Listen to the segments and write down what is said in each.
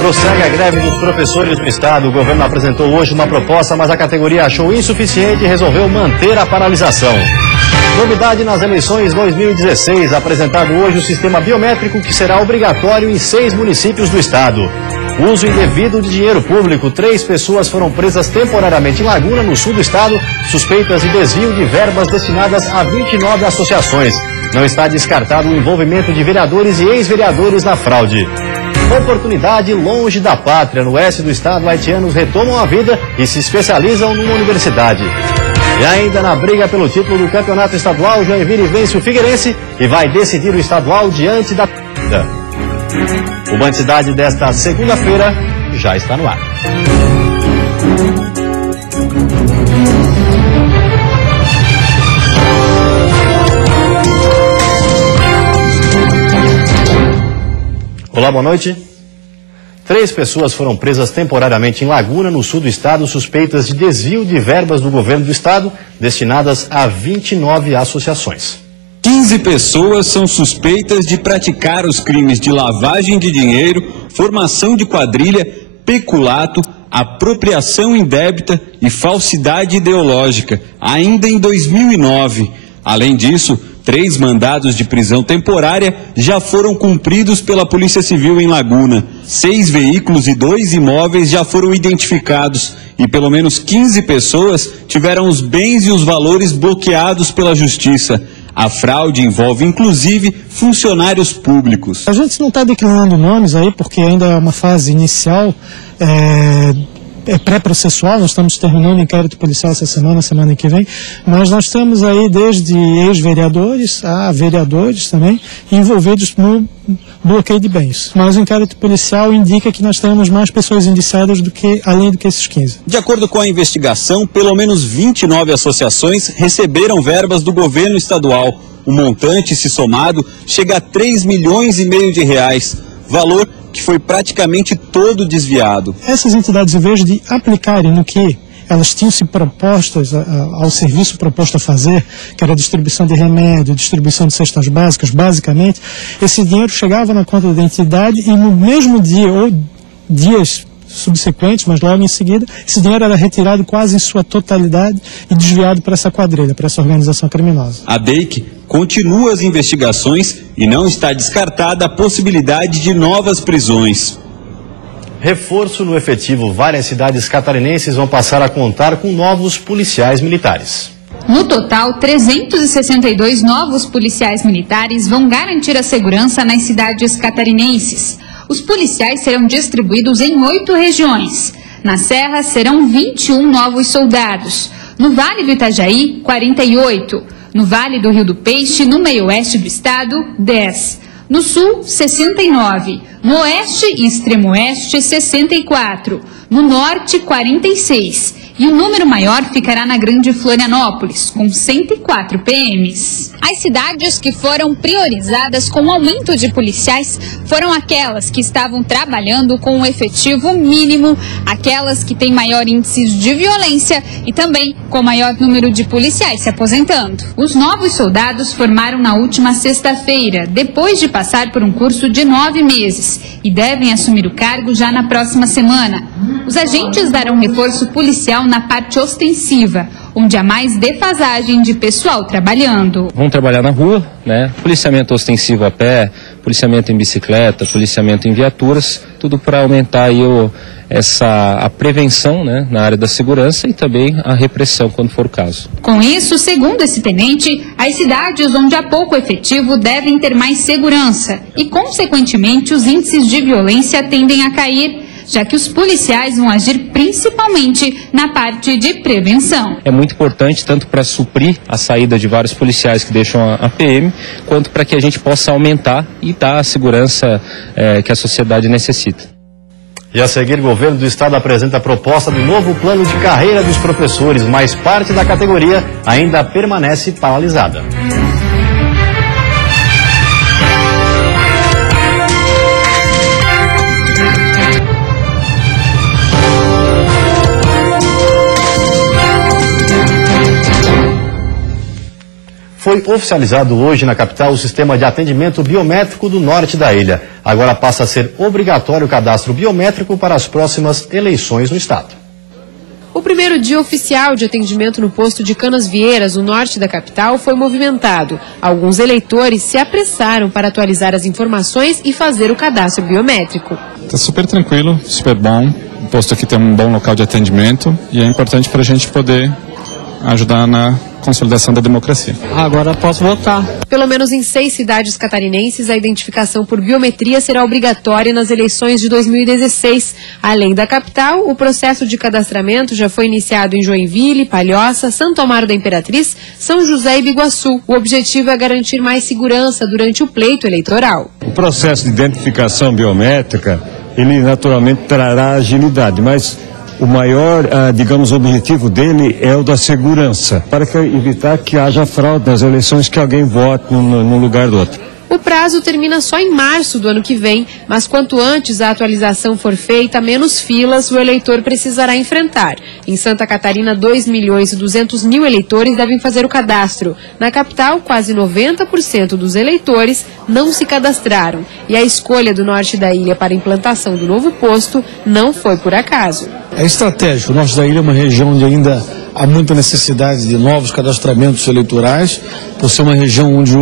Prossegue a greve dos professores do Estado. O governo apresentou hoje uma proposta, mas a categoria achou insuficiente e resolveu manter a paralisação. Novidade nas eleições 2016. Apresentado hoje o sistema biométrico que será obrigatório em 6 municípios do Estado. Uso indevido de dinheiro público. 3 pessoas foram presas temporariamente em Laguna, no sul do Estado, suspeitas de desvio de verbas destinadas a 29 associações. Não está descartado o envolvimento de vereadores e ex-vereadores na fraude. Oportunidade longe da pátria. No oeste do estado, haitianos retomam a vida e se especializam numa universidade. E ainda na briga pelo título do campeonato estadual, Joinville vence o Figueirense e vai decidir o estadual diante da... O Band Cidade desta segunda-feira já está no ar. Olá, boa noite. 3 pessoas foram presas temporariamente em Laguna, no sul do estado, suspeitas de desvio de verbas do governo do estado destinadas a 29 associações. 15 pessoas são suspeitas de praticar os crimes de lavagem de dinheiro, formação de quadrilha, peculato, apropriação indébita e falsidade ideológica, ainda em 2009. Além disso, 3 mandados de prisão temporária já foram cumpridos pela Polícia Civil em Laguna. 6 veículos e 2 imóveis já foram identificados e pelo menos 15 pessoas tiveram os bens e os valores bloqueados pela Justiça. A fraude envolve, inclusive, funcionários públicos. A gente não está declinando nomes aí, porque ainda é uma fase inicial, é pré-processual. Nós estamos terminando o inquérito policial essa semana que vem, mas nós temos aí desde ex-vereadores a vereadores também envolvidos no bloqueio de bens. Mas o inquérito policial indica que nós temos mais pessoas indiciadas além do que esses 15. De acordo com a investigação, pelo menos 29 associações receberam verbas do governo estadual. O montante, se somado, chega a 3,5 milhões de reais, valor que foi praticamente todo desviado. Essas entidades, em vez de aplicarem no que elas tinham se propostas ao serviço proposto a fazer, que era a distribuição de remédio, distribuição de cestas básicas, basicamente, esse dinheiro chegava na conta da entidade e no mesmo dia ou dias subsequentes, mas logo em seguida, esse dinheiro era retirado quase em sua totalidade e desviado para essa quadrilha, para essa organização criminosa. A DEIC continua as investigações e não está descartada a possibilidade de novas prisões. Reforço no efetivo. Várias cidades catarinenses vão passar a contar com novos policiais militares. No total, 362 novos policiais militares vão garantir a segurança nas cidades catarinenses. Os policiais serão distribuídos em 8 regiões. Na Serra serão 21 novos soldados. No Vale do Itajaí, 48. No Vale do Rio do Peixe, no meio-oeste do estado, 10. No Sul, 69. No Oeste e Extremo-Oeste, 64. No Norte, 46. E o número maior ficará na Grande Florianópolis, com 104 PMs. As cidades que foram priorizadas com o aumento de policiais foram aquelas que estavam trabalhando com um efetivo mínimo, aquelas que têm maior índice de violência e também com maior número de policiais se aposentando. Os novos soldados formaram na última sexta-feira, depois de passar por um curso de 9 meses, e devem assumir o cargo já na próxima semana. Os agentes darão reforço policial na parte ostensiva, onde há mais defasagem de pessoal trabalhando. Vão trabalhar na rua, né? Policiamento ostensivo a pé, policiamento em bicicleta, policiamento em viaturas, tudo para aumentar aí a prevenção, né, na área da segurança e também a repressão quando for o caso. Com isso, segundo esse tenente, as cidades onde há pouco efetivo devem ter mais segurança e, consequentemente, os índices de violência tendem a cair, já que os policiais vão agir principalmente na parte de prevenção. É muito importante tanto para suprir a saída de vários policiais que deixam a PM, quanto para que a gente possa aumentar e dar a segurança que a sociedade necessita. E a seguir, o governo do estado apresenta a proposta do novo plano de carreira dos professores, mas parte da categoria ainda permanece paralisada. Foi oficializado hoje na capital o sistema de atendimento biométrico do norte da ilha. Agora passa a ser obrigatório o cadastro biométrico para as próximas eleições no estado. O primeiro dia oficial de atendimento no posto de Canasvieiras, no norte da capital, foi movimentado. Alguns eleitores se apressaram para atualizar as informações e fazer o cadastro biométrico. Está super tranquilo, super bom. O posto aqui tem um bom local de atendimento e é importante para a gente poder ajudar na consolidação da democracia. Agora posso votar. Pelo menos em 6 cidades catarinenses, a identificação por biometria será obrigatória nas eleições de 2016. Além da capital, o processo de cadastramento já foi iniciado em Joinville, Palhoça, Santo Amaro da Imperatriz, São José e Biguaçu. O objetivo é garantir mais segurança durante o pleito eleitoral. O processo de identificação biométrica, ele naturalmente trará agilidade, mas o maior, digamos, objetivo dele é o da segurança, para evitar que haja fraude nas eleições, que alguém vote num lugar do outro. O prazo termina só em março do ano que vem, mas quanto antes a atualização for feita, menos filas o eleitor precisará enfrentar. Em Santa Catarina, 2.200.000 eleitores devem fazer o cadastro. Na capital, quase 90% dos eleitores não se cadastraram. E a escolha do norte da ilha para a implantação do novo posto não foi por acaso. É estratégico. O norte da ilha é uma região onde ainda há muita necessidade de novos cadastramentos eleitorais, por ser uma região onde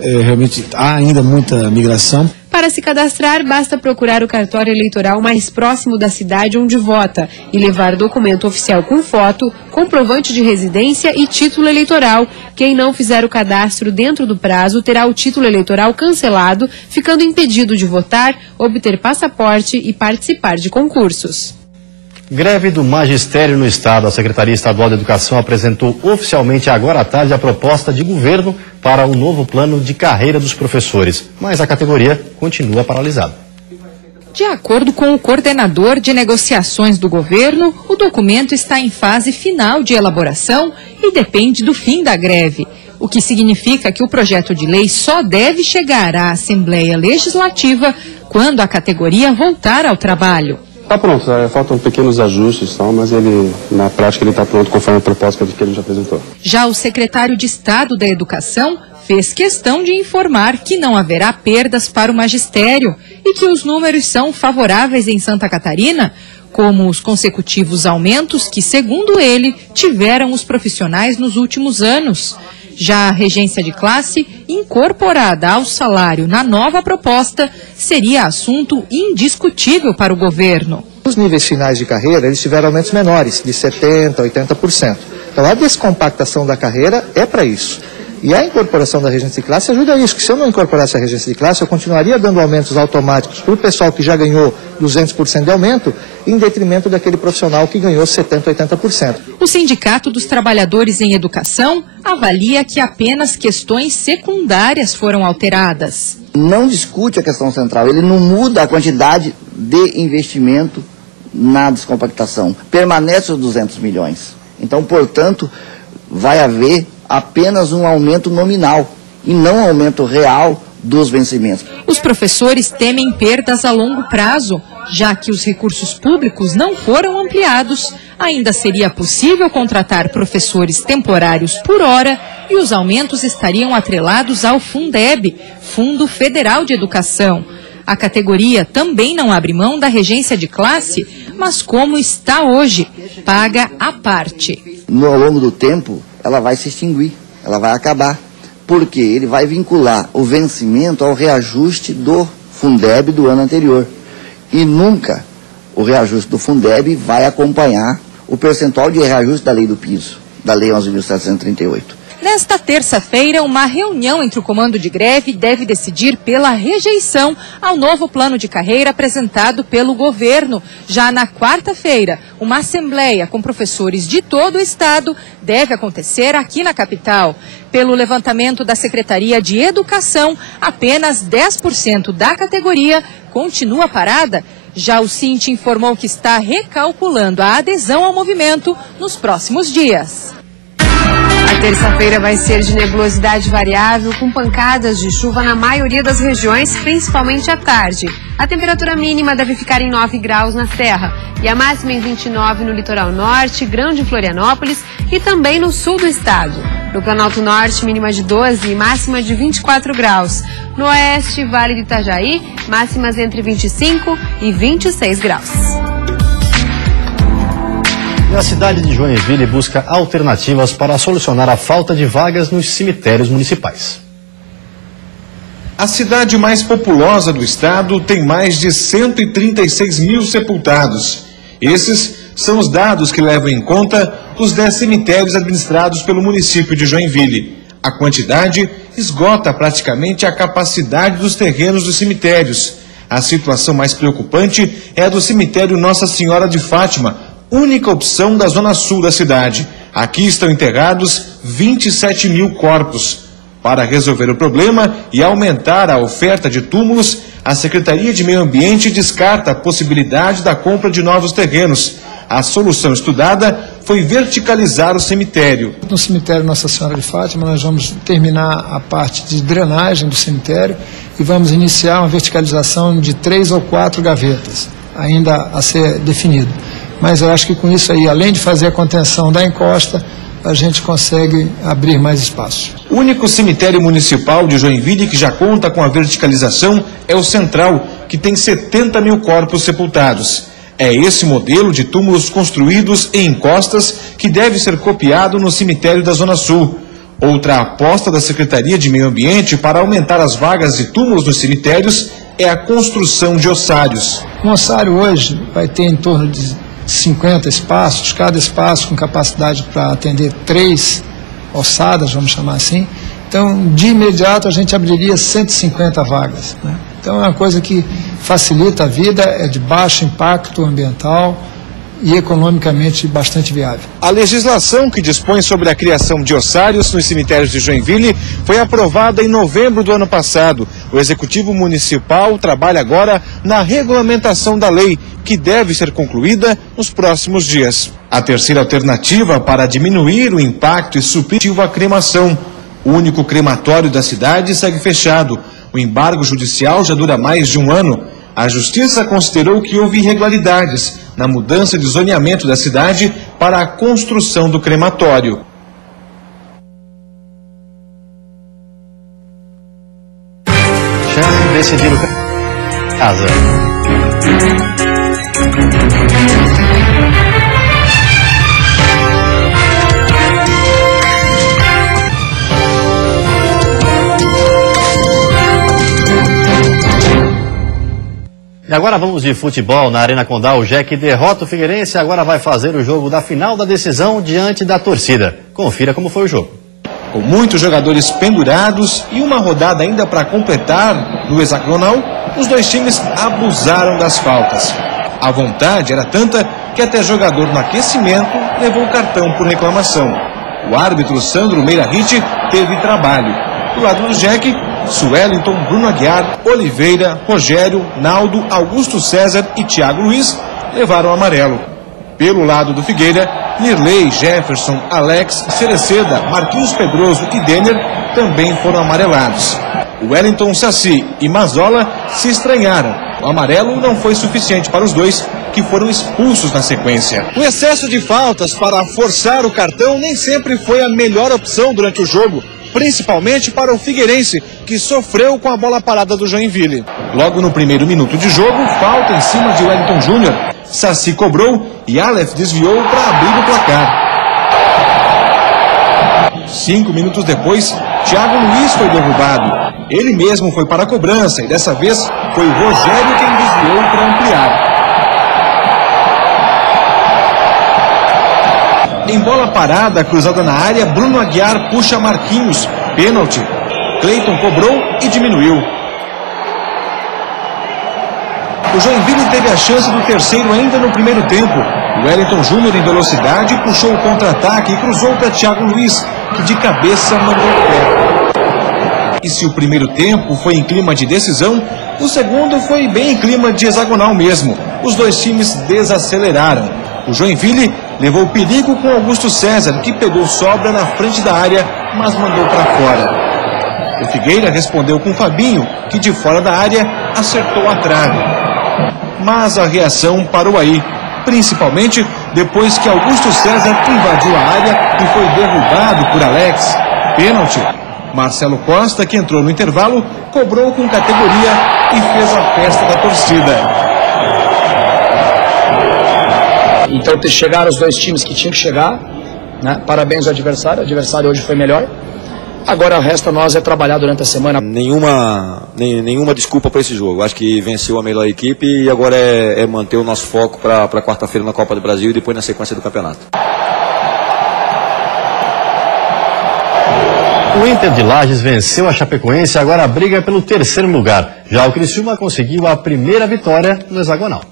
realmente há ainda muita migração. Para se cadastrar, basta procurar o cartório eleitoral mais próximo da cidade onde vota e levar documento oficial com foto, comprovante de residência e título eleitoral. Quem não fizer o cadastro dentro do prazo terá o título eleitoral cancelado, ficando impedido de votar, obter passaporte e participar de concursos. Greve do magistério no estado. A Secretaria Estadual de Educação apresentou oficialmente agora à tarde a proposta de governo para o novo plano de carreira dos professores, mas a categoria continua paralisada. De acordo com o coordenador de negociações do governo, o documento está em fase final de elaboração e depende do fim da greve, o que significa que o projeto de lei só deve chegar à Assembleia Legislativa quando a categoria voltar ao trabalho. Está pronto, faltam pequenos ajustes só, mas na prática ele está pronto conforme a proposta que a gente apresentou. Já o secretário de Estado da Educação fez questão de informar que não haverá perdas para o magistério e que os números são favoráveis em Santa Catarina, como os consecutivos aumentos que, segundo ele, tiveram os profissionais nos últimos anos. Já a regência de classe, incorporada ao salário na nova proposta, seria assunto indiscutível para o governo. Os níveis finais de carreira, eles tiveram aumentos menores, de 70% a 80%. Então a descompactação da carreira é para isso. E a incorporação da regência de classe ajuda a isso, que se eu não incorporasse a regência de classe, eu continuaria dando aumentos automáticos para o pessoal que já ganhou 200% de aumento, em detrimento daquele profissional que ganhou 70%, 80%. O Sindicato dos Trabalhadores em Educação avalia que apenas questões secundárias foram alteradas. Não discute a questão central, ele não muda a quantidade de investimento na descompactação. Permanece os 200 milhões. Então, portanto, vai haver apenas um aumento nominal e não um aumento real dos vencimentos. Os professores temem perdas a longo prazo, já que os recursos públicos não foram ampliados. Ainda seria possível contratar professores temporários por hora e os aumentos estariam atrelados ao Fundeb, Fundo Federal de Educação. A categoria também não abre mão da regência de classe, mas como está hoje, paga à parte. Ao longo do tempo, ela vai se extinguir, ela vai acabar, porque ele vai vincular o vencimento ao reajuste do Fundeb do ano anterior. E nunca o reajuste do Fundeb vai acompanhar o percentual de reajuste da lei do piso, da lei 11.738. Nesta terça-feira, uma reunião entre o comando de greve deve decidir pela rejeição ao novo plano de carreira apresentado pelo governo. Já na quarta-feira, uma assembleia com professores de todo o estado deve acontecer aqui na capital. Pelo levantamento da Secretaria de Educação, apenas 10% da categoria continua parada. Já o Cinti informou que está recalculando a adesão ao movimento nos próximos dias. A terça-feira vai ser de nebulosidade variável, com pancadas de chuva na maioria das regiões, principalmente à tarde. A temperatura mínima deve ficar em 9 graus na Serra e a máxima em 29 no litoral norte, Grande Florianópolis e também no sul do estado. No Planalto Norte, mínima de 12 e máxima de 24 graus. No Oeste, Vale do Itajaí, máximas entre 25 e 26 graus. E a cidade de Joinville busca alternativas para solucionar a falta de vagas nos cemitérios municipais. A cidade mais populosa do estado tem mais de 136 mil sepultados. Esses são os dados que levam em conta os 10 cemitérios administrados pelo município de Joinville. A quantidade esgota praticamente a capacidade dos terrenos dos cemitérios. A situação mais preocupante é a do cemitério Nossa Senhora de Fátima, única opção da zona sul da cidade. Aqui estão enterrados 27 mil corpos. Para resolver o problema e aumentar a oferta de túmulos, a Secretaria de Meio Ambiente descarta a possibilidade da compra de novos terrenos. A solução estudada foi verticalizar o cemitério. No cemitério Nossa Senhora de Fátima, nós vamos terminar a parte de drenagem do cemitério e vamos iniciar uma verticalização de 3 ou 4 gavetas, ainda a ser definido. Mas eu acho que com isso aí, além de fazer a contenção da encosta, a gente consegue abrir mais espaço. O único cemitério municipal de Joinville que já conta com a verticalização é o Central, que tem 70 mil corpos sepultados. É esse modelo de túmulos construídos em encostas que deve ser copiado no cemitério da Zona Sul. Outra aposta da Secretaria de Meio Ambiente para aumentar as vagas de túmulos nos cemitérios é a construção de ossários. Um ossário hoje vai ter em torno de 50 espaços, cada espaço com capacidade para atender 3 ossadas, vamos chamar assim. Então, de imediato, a gente abriria 150 vagas, né? Então, é uma coisa que facilita a vida, é de baixo impacto ambiental e economicamente bastante viável. A legislação que dispõe sobre a criação de ossários nos cemitérios de Joinville foi aprovada em novembro do ano passado. O Executivo Municipal trabalha agora na regulamentação da lei, que deve ser concluída nos próximos dias. A terceira alternativa para diminuir o impacto e suprir a cremação. O único crematório da cidade segue fechado. O embargo judicial já dura mais de um ano. A Justiça considerou que houve irregularidades na mudança de zoneamento da cidade para a construção do crematório. Chance de decidir o casa. E agora vamos de futebol na Arena Condá. O Jack derrota o Figueirense e agora vai fazer o jogo da final da decisão diante da torcida. Confira como foi o jogo. Com muitos jogadores pendurados e uma rodada ainda para completar no hexagonal, os dois times abusaram das faltas. A vontade era tanta que até jogador no aquecimento levou o cartão por reclamação. O árbitro Sandro Meira Ritt teve trabalho. Do lado do Jack, Sueliton, Bruno Aguiar, Oliveira, Rogério, Naldo, Augusto César e Thiago Luiz levaram o amarelo. Pelo lado do Figueira, Nirley, Jefferson, Alex, Cereceda, Marquinhos Pedroso e Denner também foram amarelados. Wellington, Saci e Mazola se estranharam. O amarelo não foi suficiente para os dois, que foram expulsos na sequência. O excesso de faltas para forçar o cartão nem sempre foi a melhor opção durante o jogo, principalmente para o Figueirense, que sofreu com a bola parada do Joinville. Logo no primeiro minuto de jogo, falta em cima de Wellington Júnior. Saci cobrou e Aleph desviou para abrir o placar. 5 minutos depois, Thiago Luiz foi derrubado. Ele mesmo foi para a cobrança e dessa vez foi o Rogério quem desviou para ampliar. Em bola parada, cruzada na área, Bruno Aguiar puxa Marquinhos. Pênalti. Cleiton cobrou e diminuiu. O Joinville teve a chance do terceiro ainda no primeiro tempo. O Wellington Júnior, em velocidade, puxou o contra-ataque e cruzou para Thiago Luiz, que de cabeça mandou o pé. E se o primeiro tempo foi em clima de decisão, o segundo foi bem em clima de hexagonal mesmo. Os dois times desaceleraram. O Joinville levou perigo com Augusto César, que pegou sobra na frente da área, mas mandou para fora. O Figueira respondeu com Fabinho, que de fora da área acertou a trave. Mas a reação parou aí, principalmente depois que Augusto César invadiu a área e foi derrubado por Alex. Pênalti. Marcelo Costa, que entrou no intervalo, cobrou com categoria e fez a festa da torcida. Então chegaram os dois times que tinham que chegar, né? Parabéns ao adversário, o adversário hoje foi melhor. Agora resta nós trabalhar durante a semana. Nenhuma desculpa para esse jogo. Acho que venceu a melhor equipe e agora é manter o nosso foco para quarta-feira na Copa do Brasil e depois na sequência do campeonato. O Inter de Lages venceu a Chapecoense e agora briga pelo terceiro lugar. Já o Criciúma conseguiu a primeira vitória no hexagonal.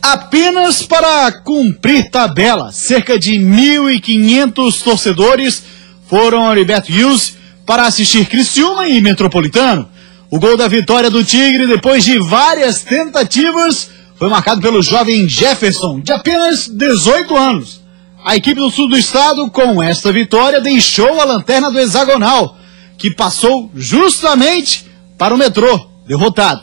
Apenas para cumprir tabela, cerca de 1.500 torcedores foram ao Heriberto Wilson para assistir Criciúma e Metropolitano. O gol da vitória do Tigre, depois de várias tentativas, foi marcado pelo jovem Jefferson, de apenas 18 anos. A equipe do sul do estado, com esta vitória, deixou a lanterna do hexagonal, que passou justamente para o Metrô, derrotado.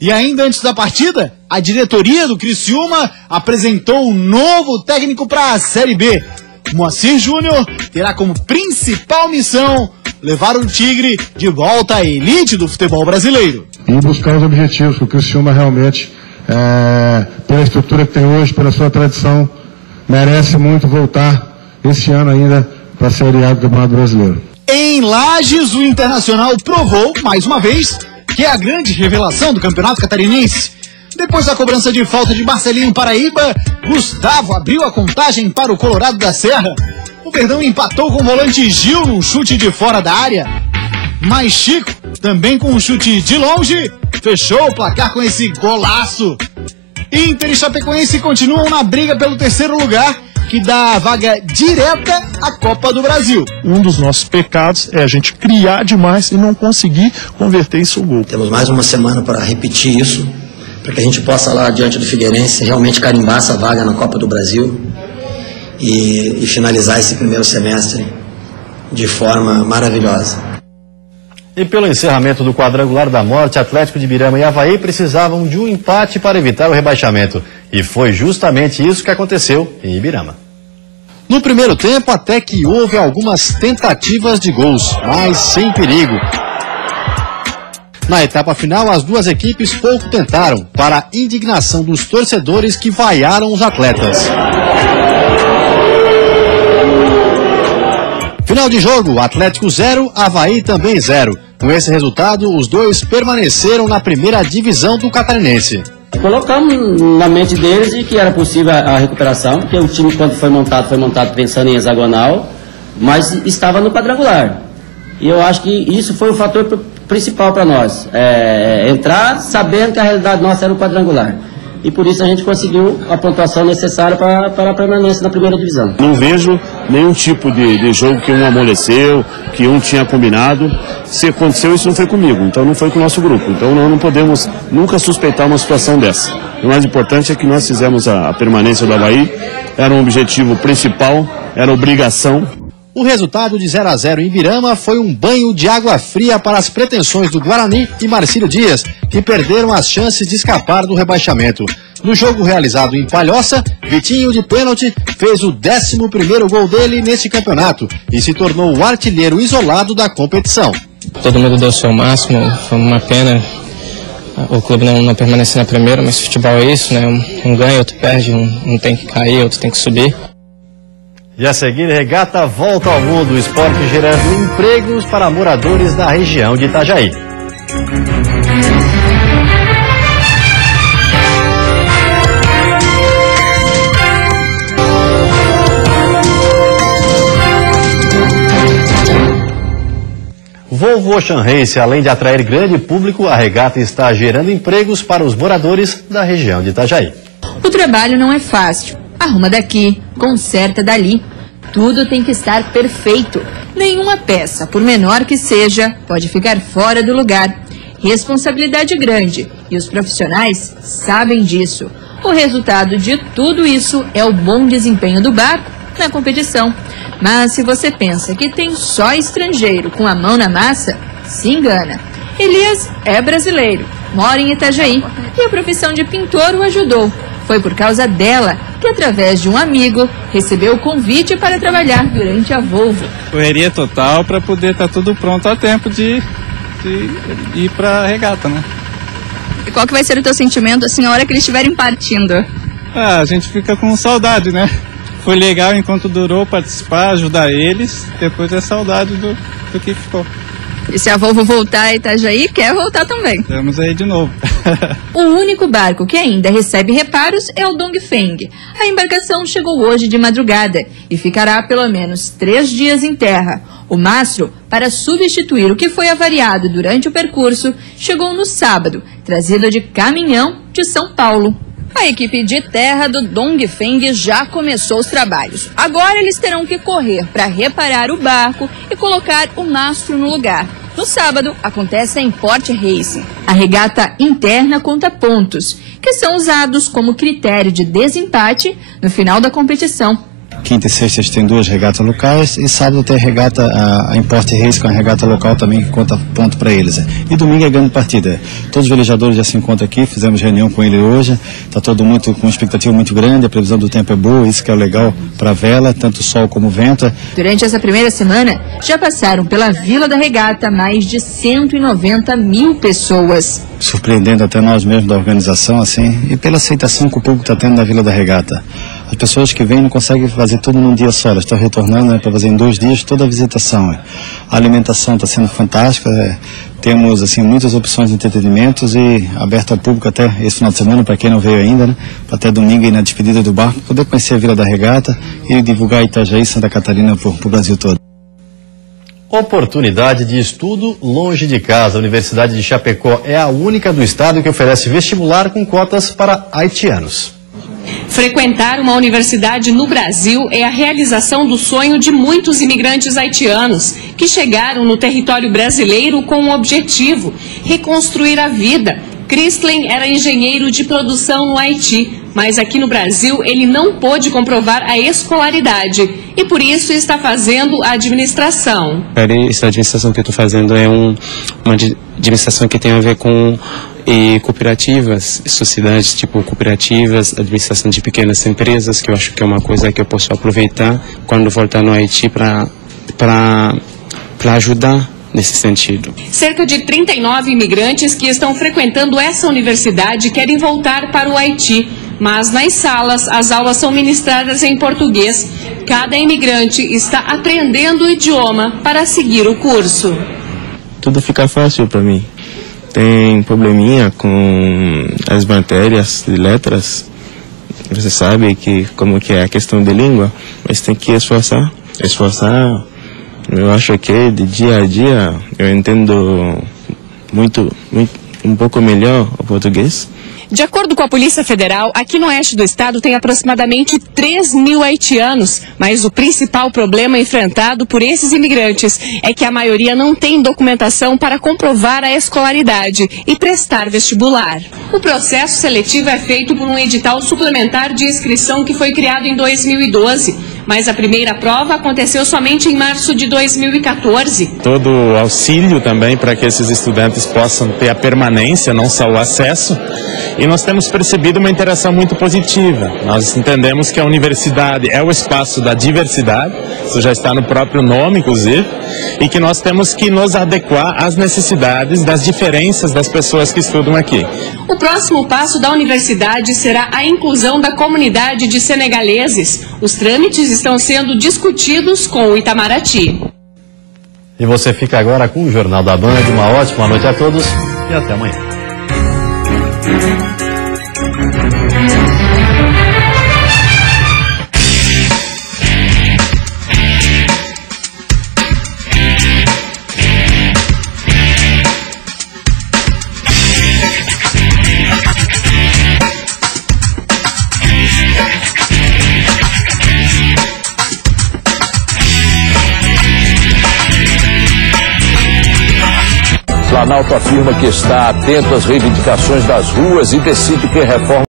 E ainda antes da partida, a diretoria do Criciúma apresentou um novo técnico para a Série B. Moacir Júnior terá como principal missão levar o Tigre de volta à elite do futebol brasileiro. E buscar os objetivos, que o Criciúma realmente, pela estrutura que tem hoje, pela sua tradição, merece muito voltar esse ano ainda para a Série A do Campeonato Brasileiro. Em Lages, o Internacional provou, mais uma vez, que é a grande revelação do Campeonato Catarinense. Depois da cobrança de falta de Marcelinho Paraíba, Gustavo abriu a contagem para o Colorado da Serra. O Verdão empatou com o volante Gil num chute de fora da área. Mas Chico, também com um chute de longe, fechou o placar com esse golaço. Inter e Chapecoense continuam na briga pelo terceiro lugar, que dá a vaga direta à Copa do Brasil. Um dos nossos pecados é a gente criar demais e não conseguir converter isso em gol. Temos mais uma semana para repetir isso, para que a gente possa lá diante do Figueirense realmente carimbar essa vaga na Copa do Brasil e finalizar esse primeiro semestre de forma maravilhosa. E pelo encerramento do quadrangular da morte, Atlético de Ibirama e Avaí precisavam de um empate para evitar o rebaixamento. E foi justamente isso que aconteceu em Ibirama. No primeiro tempo, até que houve algumas tentativas de gols, mas sem perigo. Na etapa final, as duas equipes pouco tentaram, para a indignação dos torcedores que vaiaram os atletas. Final de jogo, Atlético 0, Avaí também 0. Com esse resultado, os dois permaneceram na primeira divisão do Catarinense. Colocamos na mente deles de que era possível a recuperação, porque o time, quando foi montado pensando em hexagonal, mas estava no quadrangular. E eu acho que isso foi o fator principal para nós, entrar sabendo que a realidade nossa era o quadrangular. E por isso a gente conseguiu a pontuação necessária para a permanência na primeira divisão. Não vejo nenhum tipo de jogo que um amoleceu, que um tinha combinado. Se aconteceu, isso não foi comigo, então não foi com o nosso grupo. Então nós não podemos nunca suspeitar uma situação dessa. O mais importante é que nós fizemos a permanência do Avaí, era um objetivo principal, era obrigação. O resultado de 0-0 em Ibirama foi um banho de água fria para as pretensões do Guarani e Marcílio Dias, que perderam as chances de escapar do rebaixamento. No jogo realizado em Palhoça, Vitinho, de pênalti, fez o 11º gol dele neste campeonato e se tornou o artilheiro isolado da competição. Todo mundo deu o seu máximo, foi uma pena o clube não permanecer na primeira, mas futebol é isso, né? Um ganha, outro perde, um tem que cair, outro tem que subir. E a seguir, regata Volta ao Mundo, esporte gerando empregos para moradores da região de Itajaí. Volvo Ocean Race, além de atrair grande público, a regata está gerando empregos para os moradores da região de Itajaí. O trabalho não é fácil. Arruma daqui, conserta dali. Tudo tem que estar perfeito. Nenhuma peça, por menor que seja, pode ficar fora do lugar. Responsabilidade grande. E os profissionais sabem disso. O resultado de tudo isso é o bom desempenho do barco na competição. Mas se você pensa que tem só estrangeiro com a mão na massa, se engana. Elias é brasileiro, mora em Itajaí e a profissão de pintor o ajudou. Foi por causa dela que, através de um amigo, recebeu o convite para trabalhar durante a Volvo. Correria total para poder estar tudo pronto a tempo de ir para a regata, né? E qual que vai ser o teu sentimento, assim, a hora que eles estiverem partindo? A gente fica com saudade, né? Foi legal enquanto durou participar, ajudar eles, depois é saudade do que ficou. E se a Volvo voltar a Itajaí, quer voltar também. Estamos aí de novo. O único barco que ainda recebe reparos é o Dongfeng. A embarcação chegou hoje de madrugada e ficará pelo menos 3 dias em terra. O mastro, para substituir o que foi avariado durante o percurso, chegou no sábado, trazido de caminhão de São Paulo. A equipe de terra do Dongfeng já começou os trabalhos. Agora eles terão que correr para reparar o barco e colocar o mastro no lugar. No sábado, acontece a Import Racing. A regata interna conta pontos, que são usados como critério de desempate no final da competição. Quinta e sexta tem 2 regatas locais e sábado tem a regata, a Import Race, que é uma regata local também que conta ponto para eles. E domingo é grande partida. Todos os velejadores já se encontram aqui, fizemos reunião com ele hoje, está todo mundo com uma expectativa muito grande, a previsão do tempo é boa, isso que é o legal para a vela, tanto sol como vento. Durante essa primeira semana, já passaram pela Vila da Regata mais de 190 mil pessoas. Surpreendendo até nós mesmos da organização, assim, e pela aceitação que o público está tendo na Vila da Regata. As pessoas que vêm não conseguem fazer tudo num dia só, elas estão retornando para fazer em 2 dias toda a visitação. A alimentação está sendo fantástica, temos assim, muitas opções de entretenimentos e aberto ao público até esse final de semana, para quem não veio ainda, né? Até domingo aí na despedida do barco, poder conhecer a Vila da Regata e divulgar Itajaí e Santa Catarina para o Brasil todo. Oportunidade de estudo longe de casa. A Universidade de Chapecó é a única do estado que oferece vestibular com cotas para haitianos. Frequentar uma universidade no Brasil é a realização do sonho de muitos imigrantes haitianos que chegaram no território brasileiro com um objetivo: reconstruir a vida. Christlen era engenheiro de produção no Haiti, mas aqui no Brasil ele não pôde comprovar a escolaridade e por isso está fazendo a administração. Essa administração que eu estou fazendo é uma administração que tem a ver com cooperativas, sociedades tipo cooperativas, administração de pequenas empresas, que eu acho que é uma coisa que eu posso aproveitar quando voltar no Haiti para ajudar nesse sentido. Cerca de 39 imigrantes que estão frequentando essa universidade querem voltar para o Haiti, mas nas salas as aulas são ministradas em português. Cada imigrante está aprendendo o idioma para seguir o curso. Tudo fica fácil para mim. Tem probleminha com as matérias de letras. Você sabe como que é a questão de língua, mas tem que esforçar. Eu acho que de dia a dia eu entendo um pouco melhor o português. De acordo com a Polícia Federal, aqui no oeste do estado tem aproximadamente 3.000 haitianos, mas o principal problema enfrentado por esses imigrantes é que a maioria não tem documentação para comprovar a escolaridade e prestar vestibular. O processo seletivo é feito por um edital suplementar de inscrição que foi criado em 2012, mas a primeira prova aconteceu somente em março de 2014. Todo auxílio também para que esses estudantes possam ter a permanência, não só o acesso. E nós temos percebido uma interação muito positiva. Nós entendemos que a universidade é o espaço da diversidade, isso já está no próprio nome, inclusive, e que nós temos que nos adequar às necessidades das diferenças das pessoas que estudam aqui. O próximo passo da universidade será a inclusão da comunidade de senegaleses. Os trâmites estão sendo discutidos com o Itamaraty. E você fica agora com o Jornal da Band. Uma ótima noite a todos e até amanhã. Planalto afirma que está atento às reivindicações das ruas e decide que reforma